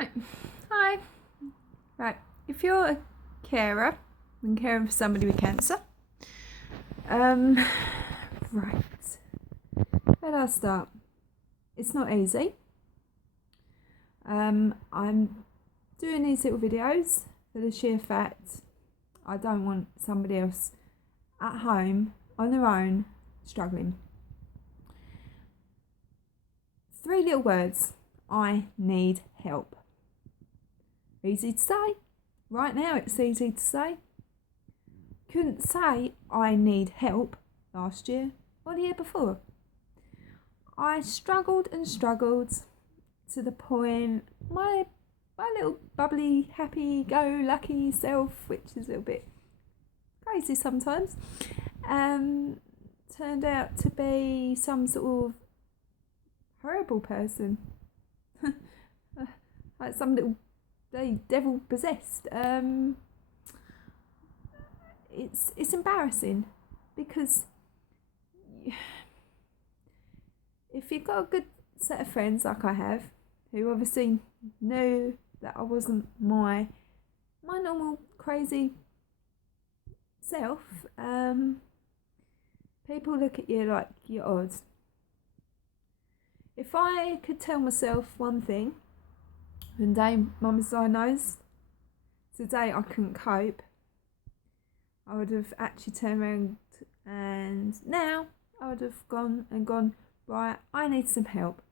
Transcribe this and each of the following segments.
Right. Hi. Right. If you're a carer and caring for somebody with cancer, right. Where do I start? It's not easy. I'm doing these little videos for the sheer fact I don't want somebody else at home on their own struggling. 3 little words. I need help. Easy to say. Right now it's easy to say. Couldn't say I need help last year or the year before. I struggled and struggled to the point my little bubbly, happy-go-lucky self, which is a little bit crazy sometimes, turned out to be some sort of horrible person. Like some little devil possessed. It's embarrassing because if you've got a good set of friends like I have, who obviously knew that I wasn't my normal crazy self, people look at you like you're odd. If I could tell myself one thing, the day Mum's diagnosed, today I couldn't cope, I would have actually turned around and now I would have gone, right, I need some help.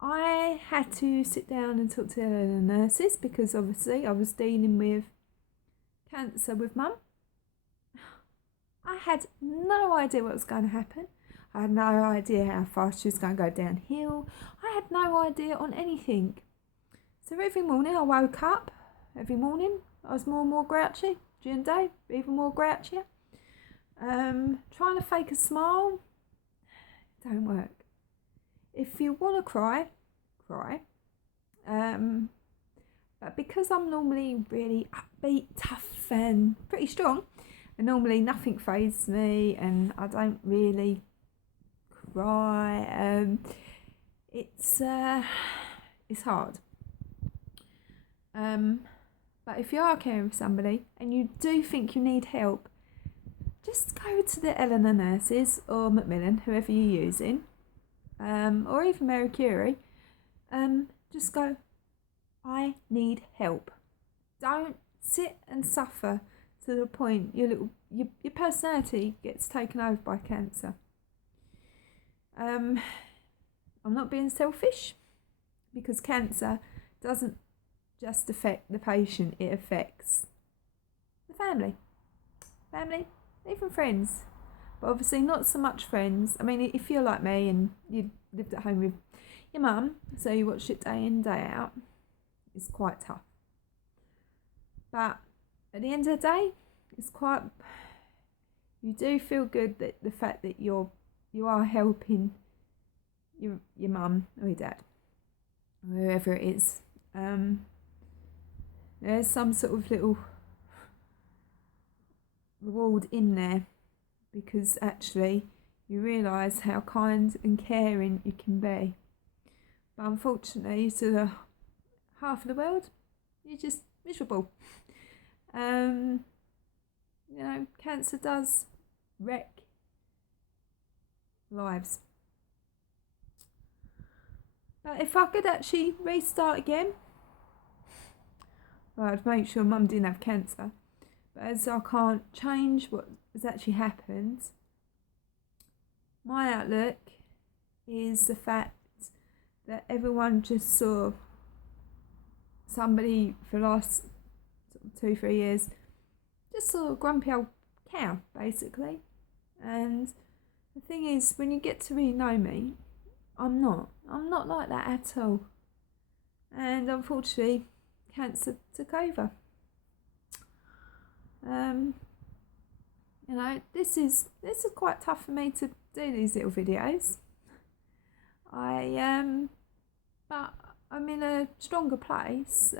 I had to sit down and talk to the nurses because obviously I was dealing with cancer with Mum. I had no idea what was going to happen. I had no idea how fast she was going to go downhill. I had no idea on anything. So every morning I woke up, every morning I was more and more grouchy. During the day, even more grouchier. Trying to fake a smile, don't work. If you want to cry, cry. But because I'm normally really upbeat, tough and pretty strong, and normally nothing fazes me and I don't really cry, it's hard. But if you are caring for somebody and you do think you need help, just go to the Eleanor nurses or Macmillan, whoever you're using, or even Mary Curie. Just go, I need help. Don't sit and suffer to the point your personality gets taken over by cancer. I'm not being selfish because cancer doesn't just affect the patient, it affects the family, even friends, but obviously not so much friends. I mean, if you're like me and you lived at home with your mum, so you watched it day in, day out, it's quite tough. But at the end of the day, you do feel good that the fact that you are helping your mum or your dad, whoever it is. There's some sort of little reward in there because actually you realise how kind and caring you can be. But unfortunately, to the half of the world, you're just miserable. Cancer does wreck lives. But if I could actually restart again, well, I'd make sure Mum didn't have cancer. But as I can't change what has actually happened, my outlook is the fact that everyone just saw somebody for the last 2-3 years, just saw a grumpy old cow, basically. And the thing is, when you get to really know me, I'm not like that at all. And unfortunately, cancer took over. This is quite tough for me to do these little videos. But I'm in a stronger place.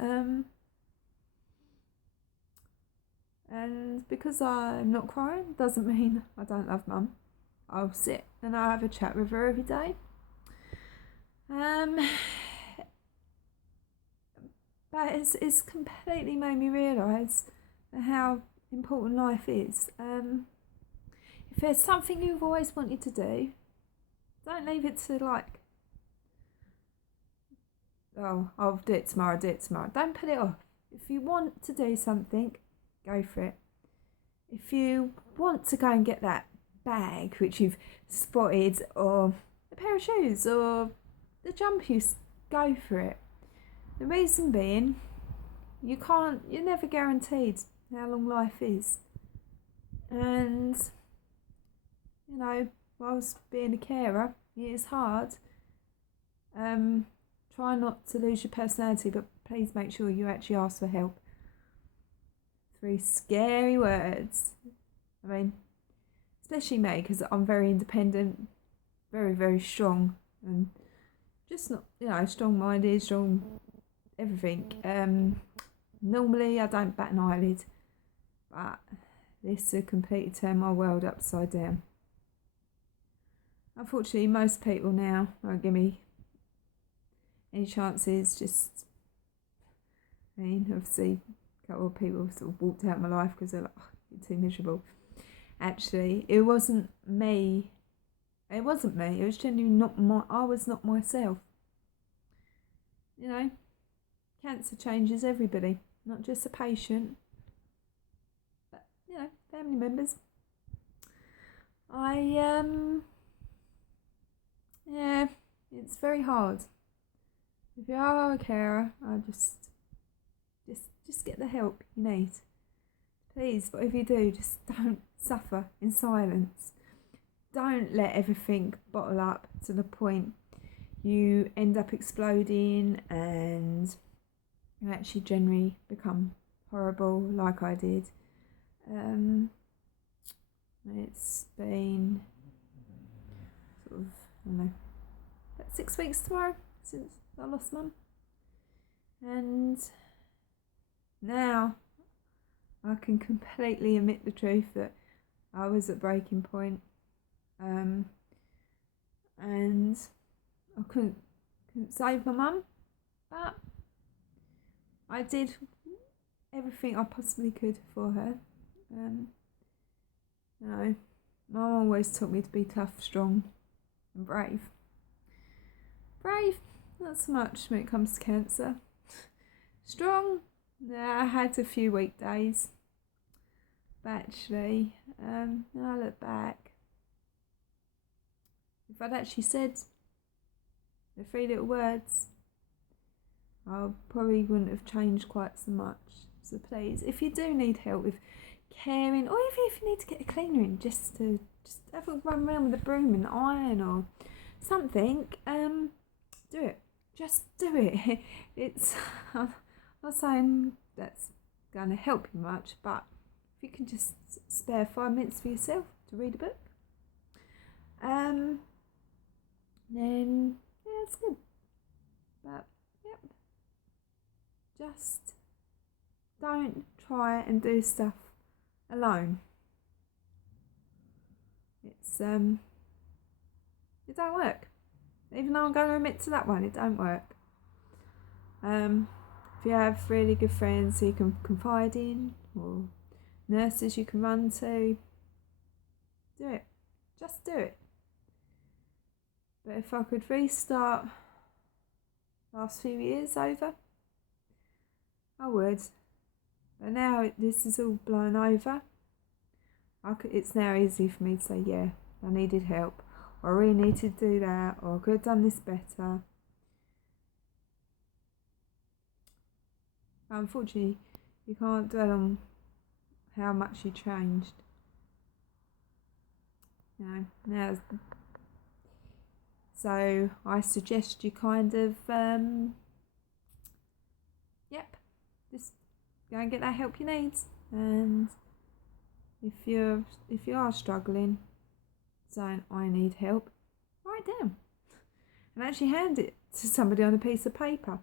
And because I'm not crying doesn't mean I don't love Mum. I'll sit and I'll have a chat with her every day. But it's completely made me realise how important life is. If there's something you've always wanted to do, don't leave it to like, oh, I'll do it tomorrow, Don't put it off. If you want to do something, go for it. If you want to go and get that bag which you've spotted, or a pair of shoes, or the jumper, go for it. The reason being, you're never guaranteed how long life is. And, whilst being a carer, it is hard. Try not to lose your personality, but please make sure you actually ask for help. 3 scary words. I mean, especially me, because I'm very independent, very, very strong, and just not, strong-minded, strong everything. Normally I don't bat an eyelid, but this has completely turned my world upside down. Unfortunately, most people now won't give me any chances. Obviously, a couple of people sort of walked out of my life because they're like, oh, you're too miserable. Actually, it wasn't me. It wasn't me. It was genuinely I was not myself. Cancer changes everybody, not just the patient, but family members. It's very hard. If you are a carer, I just get the help you need. Please, whatever you do, just don't suffer in silence. Don't let everything bottle up to the point you end up exploding and you actually generally become horrible like I did. It's been sort of, I don't know, about 6 weeks tomorrow since I lost Mum. And now I can completely admit the truth that I was at breaking point. And I couldn't save my mum, but I did everything I possibly could for her. Mum always taught me to be tough, strong, and brave. Brave, not so much when it comes to cancer. Strong, I had a few weak days. But actually, when I look back, if I'd actually said the 3 little words, I probably wouldn't have changed quite so much. So please, if you do need help with caring, or even if you need to get a cleaner in, just have a run around with a broom and iron or something, do it. Just do it. It's I'm not saying that's going to help you much, but if you can just spare 5 minutes for yourself to read a book, then it's good. But just don't try and do stuff alone. It don't work. Even though I'm going to admit to that one, it don't work. If you have really good friends who you can confide in, or nurses you can run to, do it. Just do it. But if I could restart last few years over, I would. But now this is all blown over. It's now easy for me to say, yeah, I needed help, or I really needed to do that, or I could have done this better. Unfortunately, you can't dwell on how much you changed. Now. So I suggest you kind of, just go and get that help you need. And if you are struggling, saying I need help, write it down and actually hand it to somebody on a piece of paper,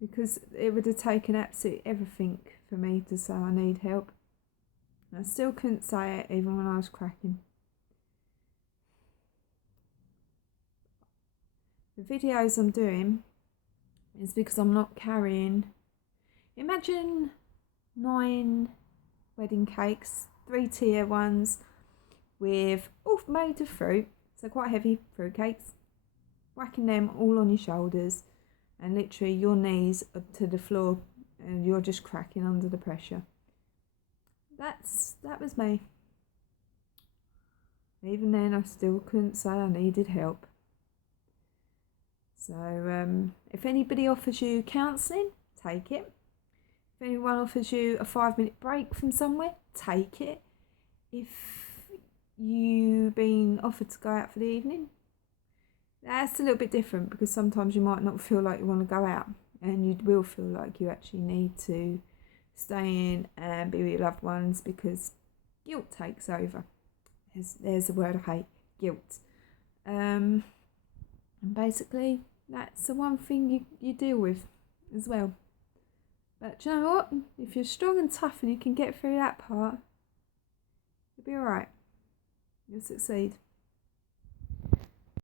because it would have taken absolutely everything for me to say I need help. And I still couldn't say it even when I was cracking. The videos I'm doing is because I'm not carrying. Imagine 9 wedding cakes, 3-tier ones with all made of fruit, so quite heavy fruit cakes, whacking them all on your shoulders, and literally your knees up to the floor, and you're just cracking under the pressure. That was me. Even then, I still couldn't say I needed help. So, if anybody offers you counselling, take it. If anyone offers you a 5-minute break from somewhere, take it. If you've been offered to go out for the evening, that's a little bit different, because sometimes you might not feel like you want to go out, and you will feel like you actually need to stay in and be with your loved ones, because guilt takes over. There's the word I hate, guilt. And basically, that's the one thing you deal with as well. But do you know what? If you're strong and tough and you can get through that part, you'll be alright. You'll succeed.